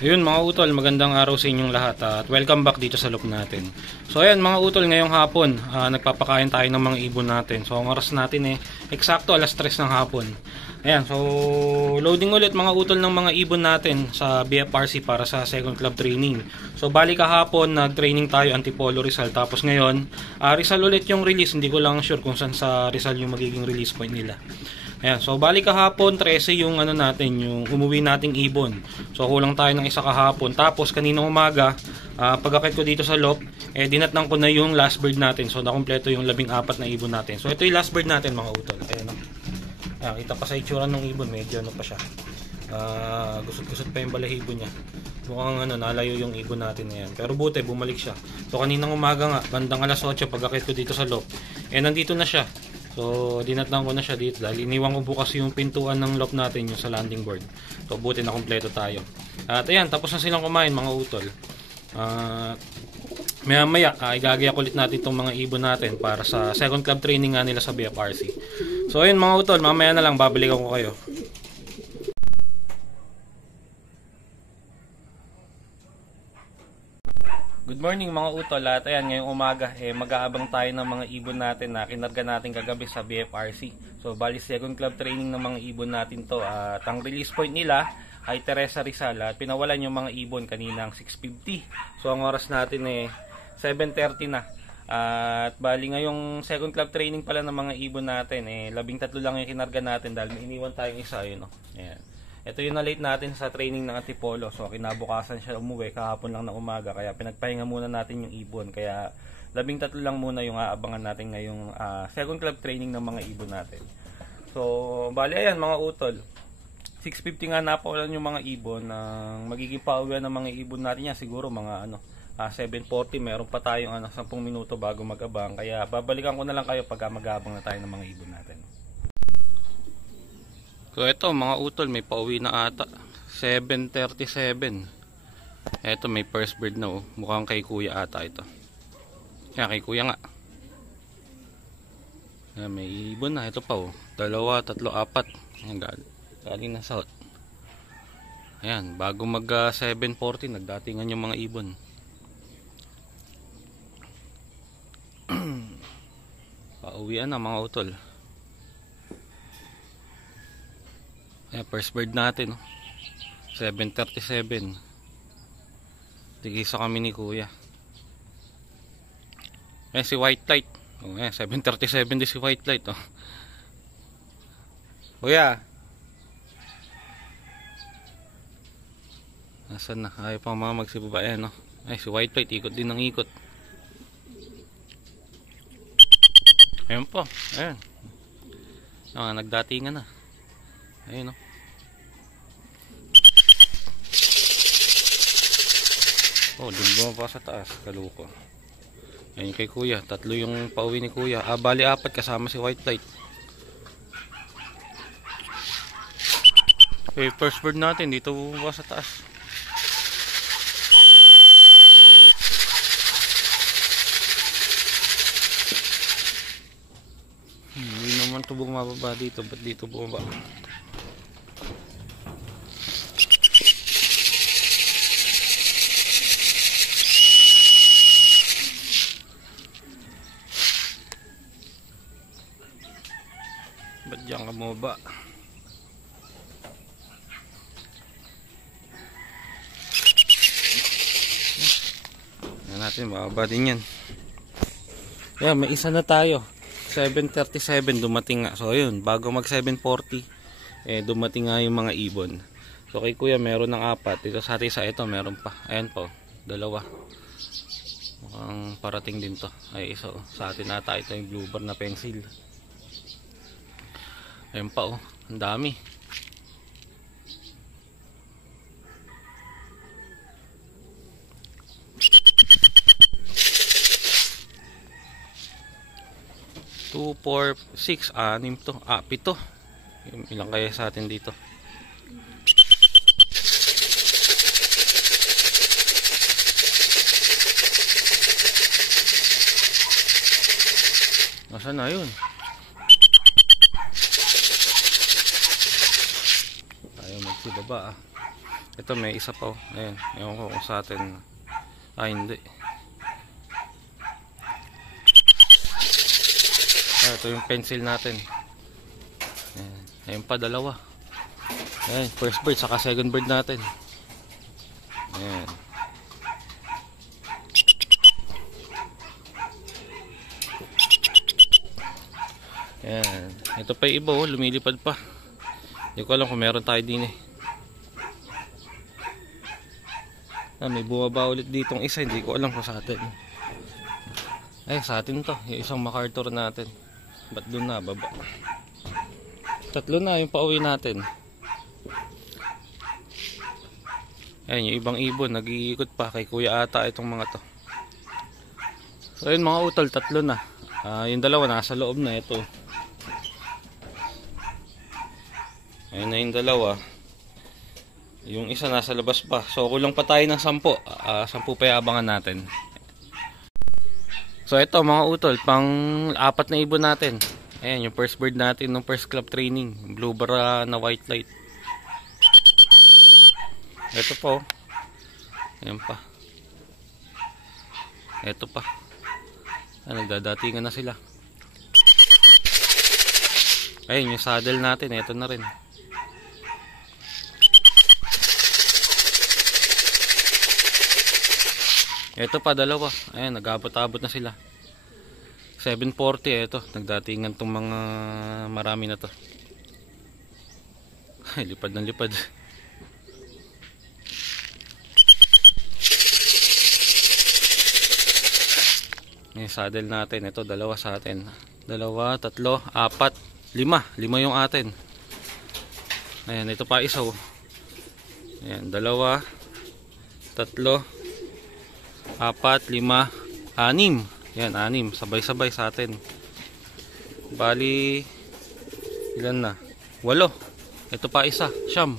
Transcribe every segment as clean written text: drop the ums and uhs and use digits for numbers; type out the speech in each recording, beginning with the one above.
Ayun mga utol, magandang araw sa inyong lahat at welcome back dito sa loop natin. So ayan mga utol, ngayong hapon nagpapakain tayo ng mga ibon natin. So ang oras natin eksakto alas 3 ng hapon. Ayan, so loading ulit mga utol ng mga ibon natin sa BFRC para sa second club training. So bali kahapon nag-training tayo Antipolo Rizal, tapos ngayon Rizal ulit yung release. Hindi ko lang sure kung saan sa Rizal yung magiging release point nila. Ayan, so bali kahapon 13 yung natin, yung umuwi nating ibon. So kulang tayo ng isa kahapon. Tapos kaninang umaga, pag-akit ko dito sa loop, dinatnang ko na yung last bird natin. So nakumpleto yung 14 na ibon natin. So ito yung last bird natin mga utol. Ayan, ayan, kita pa sa itsura ng ibon, medyo pa siya. Gusot-gusot pa yung balahibo niya. Mukhang nalayo yung ibon natin na yan. Pero buti, bumalik siya. So kaninang umaga nga, bandang alas 8, pag-akit ko dito sa loop, nandito na siya. So dinatnan ko na siya dito dahil iniwan ko bukas yung pintuan ng loft natin, yung sa landing board. So buti na kompleto tayo. At ayan, tapos na silang kumain mga utol. Maya maya igagayak ulit natin itong mga ibon natin para sa second club training nga nila sa BFRC. So ayun mga utol, mamaya na lang babalikan ko kayo. Good morning mga utol, at ayan ngayong umaga mag-aabang tayo ng mga ibon natin na kinarga natin kagabi sa BFRC. So bali second club training ng mga ibon natin to, at ang release point nila ay Teresa Rizal at pinawalan yung mga ibon kaninang 6:50. So ang oras natin 7:30 na. At bali ngayong second club training pala ng mga ibon natin 13 lang yung kinarga natin dahil may iniwan tayong isa yun. Ayan. Ito yung na-late natin sa training ng Antipolo. So kinabukasan siya umuwi kahapon lang ng umaga, kaya pinagpahinga muna natin yung ibon. Kaya 13 lang muna yung aabangan natin ngayong second club training ng mga ibon natin. So bali ayan mga utol, 6:50 nga napawalan yung mga ibon. Ng magiging pauwian ng mga ibon natin yan siguro mga 7:40. Meron pa tayong 10 minuto bago mag-abang. Kaya babalikan ko na lang kayo pag mag-aabang na tayo ng mga ibon natin. So ito mga utol, may pauwi na ata, 7:37. Ito may first bird na mukhang kay kuya ata ito. Kaya kay kuya nga. May ibon na, ito pa 2, 3, 4. Ayan, galing na south. Ayan, bago mag 7:40 nagdatingan yung mga ibon. Pauwian na mga utol. Ayan, first bird natin 7:37. Tigisa kami ni kuya. Ayan si White Light. 7:37 din si White Light Kuya, nasaan na? Ayaw pang mga magsibaba. Ayan Ay si White Light, ikot din ng ikot. Ayan po. Ayan, nagdatingan na. Ayun dun pa sa taas, kaluko. Ayun kay kuya, 3 yung pauwi ni kuya. Bali 4 kasama si White Light. First bird natin dito pa sa taas. Hindi naman ito bumababa dito. Ba't dito bumaba? Ba't diyan ka bumaba? Yan natin, mababa din yan. Yan, may isa na tayo. 7:37 dumating nga. So ayun, bago mag 7:40 dumating nga yung mga ibon. So kay kuya meron ng 4. Dito sa atin sa ito meron pa. Ayan po, 2. Mukhang parating din to. Ay isa sa atin ata ito yung bluebird na pencil. Ayan pa ang dami. Two, 4, 6, 6 to, 7. Ilang kaya sa atin dito? Nasaan na yun? Ayaw magsibaba Ito may isa pa oh. Ayan, ewan ko kung sa atin. Hindi. Ito yung pencil natin. Ayan, ayun pa dalawa. Ayan, first bird saka second bird natin. Ayan. Ayan. Ito pa yung iba oh, lumilipad pa. Hindi ko alam kung meron tayo din eh. May bumaba ulit ditong isa, hindi ko alam kung sa atin. Ay, sa atin to, yung isang MacArthur natin. Ba't doon na, baba? Tatlo na yung pauwi natin. Ayan, yung ibang ibon, nag-iikot pa kay kuya ata itong mga to. So yun mga utol, tatlo na. Yung dalawa nasa loob na, ito. Ayun na yung dalawa. Yung isa nasa labas pa. So kulang pa tayo ng 10. 10 pa iabangan natin. So ito mga utol, pang 4 na ibon natin. Ayan yung first bird natin ng first club training, blue bar na white light. Ito po. Ayan pa. Ito pa. Nagdadatingan na sila. Ayun yung saddle natin, ito na rin. Ito pa dalawa. Ayan, nag-abot-abot na sila. 740 ito. Nagdatingan tong mga marami na to. Ay, lipad ng lipad. Yung saddle natin. Ito, dalawa sa atin. 2, 3, 4, 5. 5 yung atin. Ayan, ito pa isa oh. Ayan, 2, 3, 4, 5, 6. Yan, 6. Sabay-sabay sa atin. Bali, ilan na? 8. Ito pa isa, 9.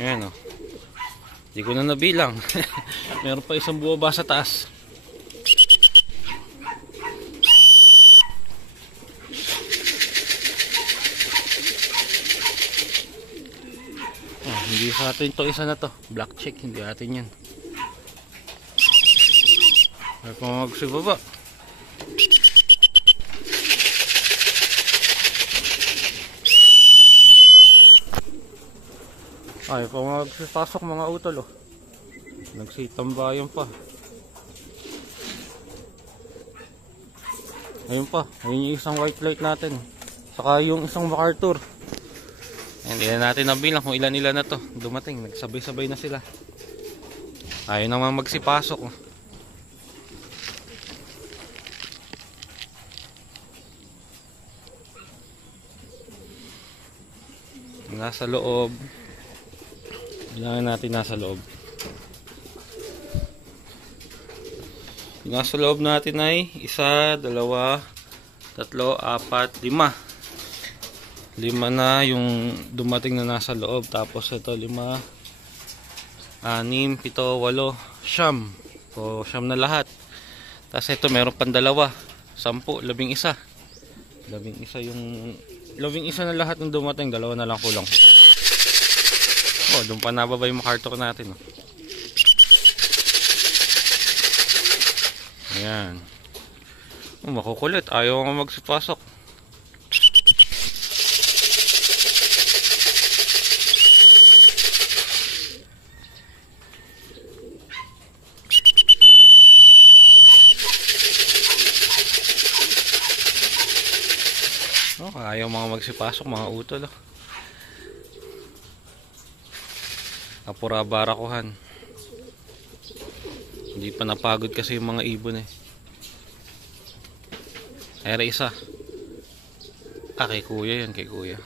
Yan o. Hindi ko na nabilang. Meron pa isang bumaba sa taas. Hindi sa atin to, isa na to, black check, hindi atin yan. Ay kung magsibaba. Ay kung magsipasok mga utol oh. Nagsitambayan pa. Ayun pa, ayun yung isang white light natin. Saka yung isang MacArthur. Hindi na natin nabilang kung ilan-ilan na to dumating, nagsabay-sabay na sila. Ayaw naman magsipasok. Nasa loob. Kailangan natin nasa loob. Nasa loob natin ay 1, 2, 3, 4, 5. 5 na yung dumating na nasa loob. Tapos ito 5, 6, 7, 8, 9. So 9 na lahat. Tapos ito meron pang 2, 10, 11. 11 na lahat ng dumating. 2 na lang kulang. Oh, doon pa nababa yung MacArthur natin oh. Ayan. Oh, makukulit. Ayaw nga magsipasok. Oh, ayaw mga magsipasok, mga utol oh. Apura barakuhan. Hindi pa napagod kasi yung mga ibon eh. Ere isa. Kay kuya yan, kay kuya.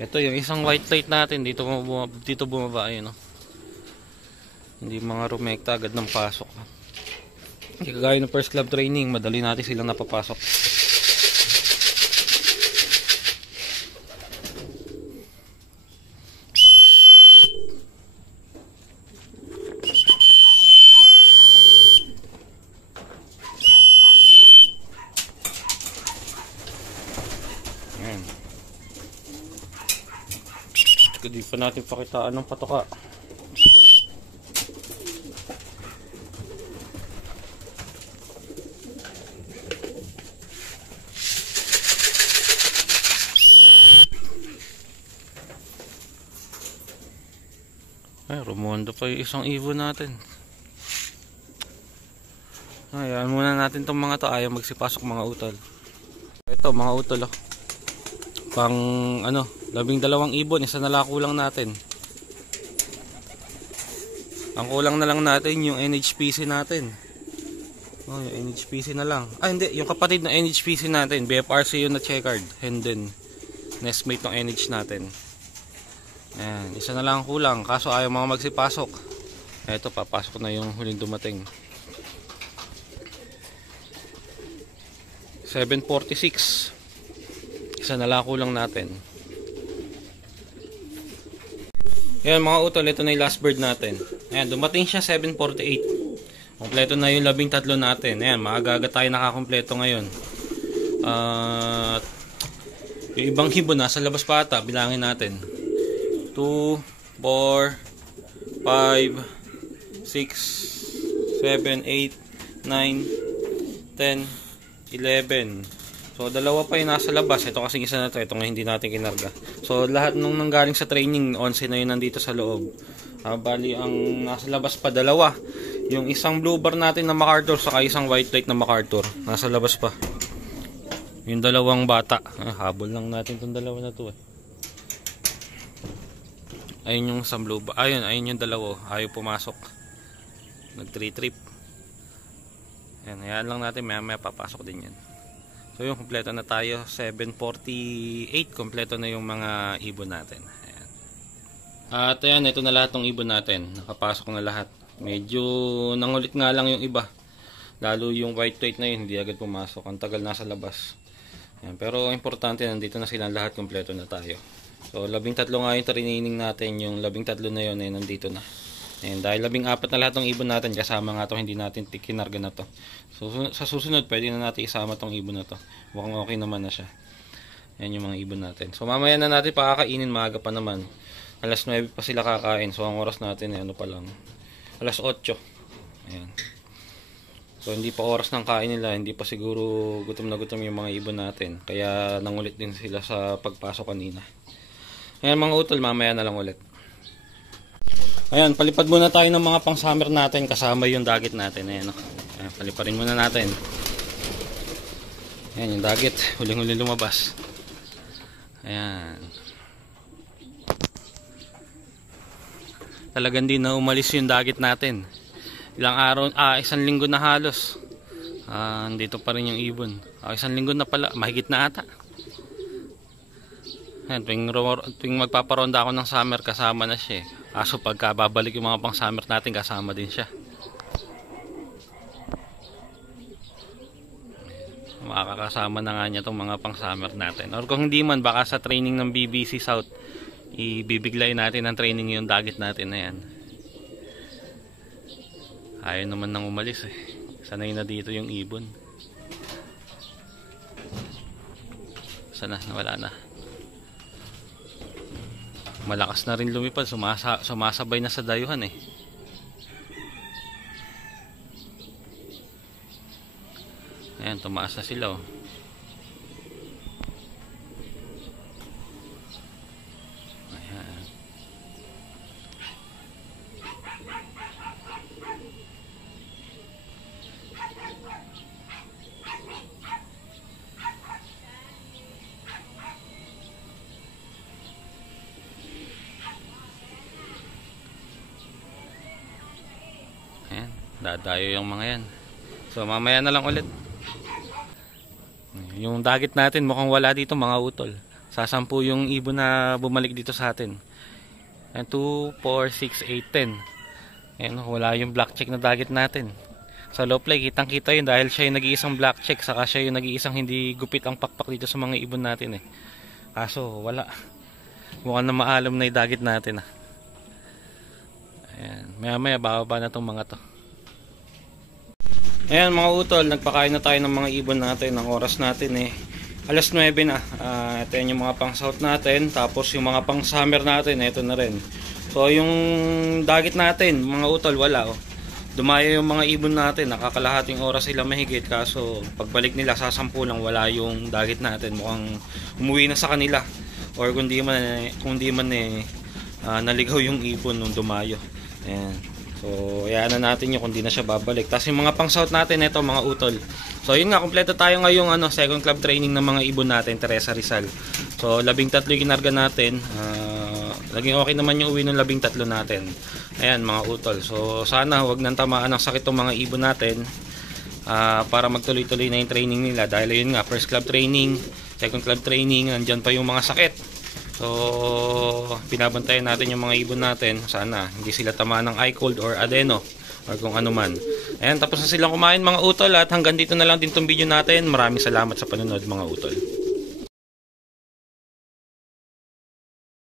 Ito yung isang white light natin. Dito bumaba yun oh. Hindi mga rumekta agad ng pasok. Hindi kagaya ng first club training, madali natin silang napapasok. Hindi pa natin pakitaan ng patoka. Ay, rumondo pa yung isang ibon natin. Ayan muna natin tong mga to. Ayaw magsipasok mga utol. Ito mga utol oh. Pang 12 ibon. Isa na lang kulang natin. Ang kulang na lang natin yung NHPC natin. Oh, yung NHPC na lang. Ah hindi, yung kapatid ng NHPC natin, BFRC yung na checkered. Hendon. Nestmate ng NH natin. Ayan, isa na lang kulang. Kaso ayaw mga magsipasok. Eto, papasok na yung huling dumating. 746. Isa na lang kulang natin. Ayan mga utol, ito na yung last bird natin. Ayan, dumating siya 748. Kompleto na yung 13 natin. Ayan, maaga tayo nakakompleto ngayon. Yung ibang ibon nasa labas pa ata, bilangin natin. 2, 4, 5, 6, 7, 8, 9, 10, 11. So dalawa pa yung nasa labas. Ito kasi isa na to. Ito nga hindi natin kinarga. So lahat nung nanggaling sa training, 11 na yun nandito sa loob. Bali ang nasa labas pa dalawa. Yung isang blue bar natin na MacArthur saka isang white light na MacArthur. Nasa labas pa. Yung dalawang bata. Habol lang natin itong dalawa na to eh. Ayun yung isang blue bar. Ayun yung dalawa. Ayaw pumasok. Nag 3 trip. Ayan, hayaan lang natin. Maya papasok din yan. So yung kompleto na tayo. 748. Kompleto na yung mga ibon natin. Ayan. At ayan, ito na lahat ng ibon natin. Nakapasok na lahat. Medyo nangulit nga lang yung iba. Lalo yung white plate na yun, hindi agad pumasok. Ang tagal nasa labas. Ayan, pero importante, nandito na silang lahat. Kompleto na tayo. So 13 nga yung training natin. Yung 13 na yun ay nandito na. Ayan, dahil 14 na lahat ng ibon natin, kasama nga to, hindi natin kinarga na to. So sa susunod pwede na natin isama tong ibon na to. Mukhang okay naman na siya. Ayan yung mga ibon natin. So mamaya na natin pakakainin, maaga pa naman. Alas 9 pa sila kakain. So ang oras natin ay ano pa lang, alas 8. Ayan. So hindi pa oras ng kain nila, hindi pa siguro gutom na gutom yung mga ibon natin. Kaya nangulit din sila sa pagpasok kanina. Ayan mga utol, mamaya na lang ulit. Ayan, palipad muna tayo ng mga pang summer natin kasama yung dagit natin. Ayan, ayan, paliparin muna natin. Ayan yung dagit, huling-huli lumabas. Ayan. Talagang din na umalis yung dagit natin. Ilang araw, isang linggo na halos. Dito pa rin yung ibon. Isang linggo na pala, mahigit na ata. Ayan, tuwing magpaparonda ako ng summer, kasama na siya. Kaso pagka babalik yung mga pang summer natin, kasama din siya. Makakasama na nga niya itong mga pang summer natin. Or kung hindi man, baka sa training ng BBC South, ibibiglayin natin ang training yung dagit natin na yan. Ayaw naman nang umalis eh. Sanay na dito yung ibon. Sana nawala na. Malakas na rin lumipad, sumasabay na sa dayuhan eh. Ayan, tumaas na sila oh. Ayan. Ayan, dadayo yung mga yan. So mamaya na lang ulit. Yung dagit natin mukhang wala dito mga utol. Sasampu yung ibon na bumalik dito sa atin. 2, 4, 6, 8, 10. Ayan, wala yung black check na dagit natin. Sa low play, kitang kita yun dahil siya yung nag-iisang black check. Saka siya yung nag-iisang hindi gupit ang pakpak dito sa mga ibon natin eh. Kaso wala. Mukhang na maalam na yung dagit natin ah. Ayan, maya maya bababa na tong mga to. Ayan mga utol, nagpakain na tayo ng mga ibon natin. Ang oras natin eh alas 9 na. Ito yung mga pang south natin. Tapos yung mga pang summer natin, ito na rin. So yung dagit natin, mga utol, wala oh. Dumayo yung mga ibon natin, nakakalahating oras sila mahigit, kaso pagbalik nila sa 10 lang, wala yung dagit natin. Mukhang umuwi na sa kanila. Or kung di man naligaw yung ibon nung dumayo. Ayan. So, hayaan na natin yung kung di na siya babalik. Tapos yung mga pang south natin, ito mga utol. So, yun nga, kompleto tayo ngayong second club training ng mga ibon natin, Teresa Rizal. So, 13 yung kinarga natin. Laging okay naman yung uwi ng 13 natin. Ayan, mga utol. So, sana huwag nang tamaan ng sakit tong mga ibon natin para magtuloy-tuloy na yung training nila. Dahil yun nga, first club training, second club training, nandyan pa yung mga sakit. So, pinabantayan natin yung mga ibon natin. Sana hindi sila tamaan ng eye cold or adeno or kung ano man. Ayan, tapos na silang kumain mga utol, at hanggang dito na lang din tong video natin. Maraming salamat sa panonood mga utol.